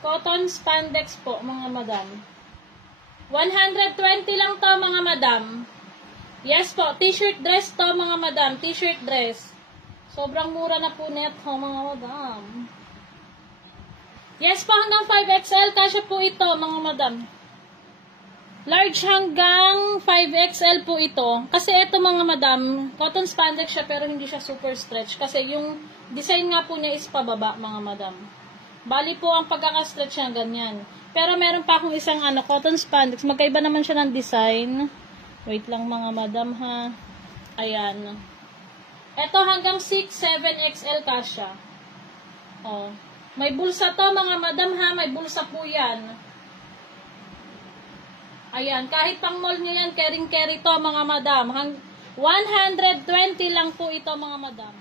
Cotton spandex po, mga madam. 120 lang to, mga madam. Yes po, t-shirt dress to, mga madam. T-shirt dress. Sobrang mura na po neto, mga madam. Yes po, hanggang 5XL. Kasya po ito, mga madam. Large hanggang 5XL po ito. Kasi ito, mga madam, cotton spandex siya pero hindi siya super stretch. Kasi yung design nga po niya is pababa, mga madam. Bali po ang pagkaka-stretch niya ganyan. Pero meron pa akong isang cotton spandex. Magkaiba naman siya ng design. Wait lang, mga madam, ha. Ayan. Ito hanggang 6, 7XL kasya. Oh. May bulsa to, mga madam, ha. May bulsa po yan. Ayan, kahit pang mall nyo yan, carry to, mga madam. 120 lang po ito, mga madam.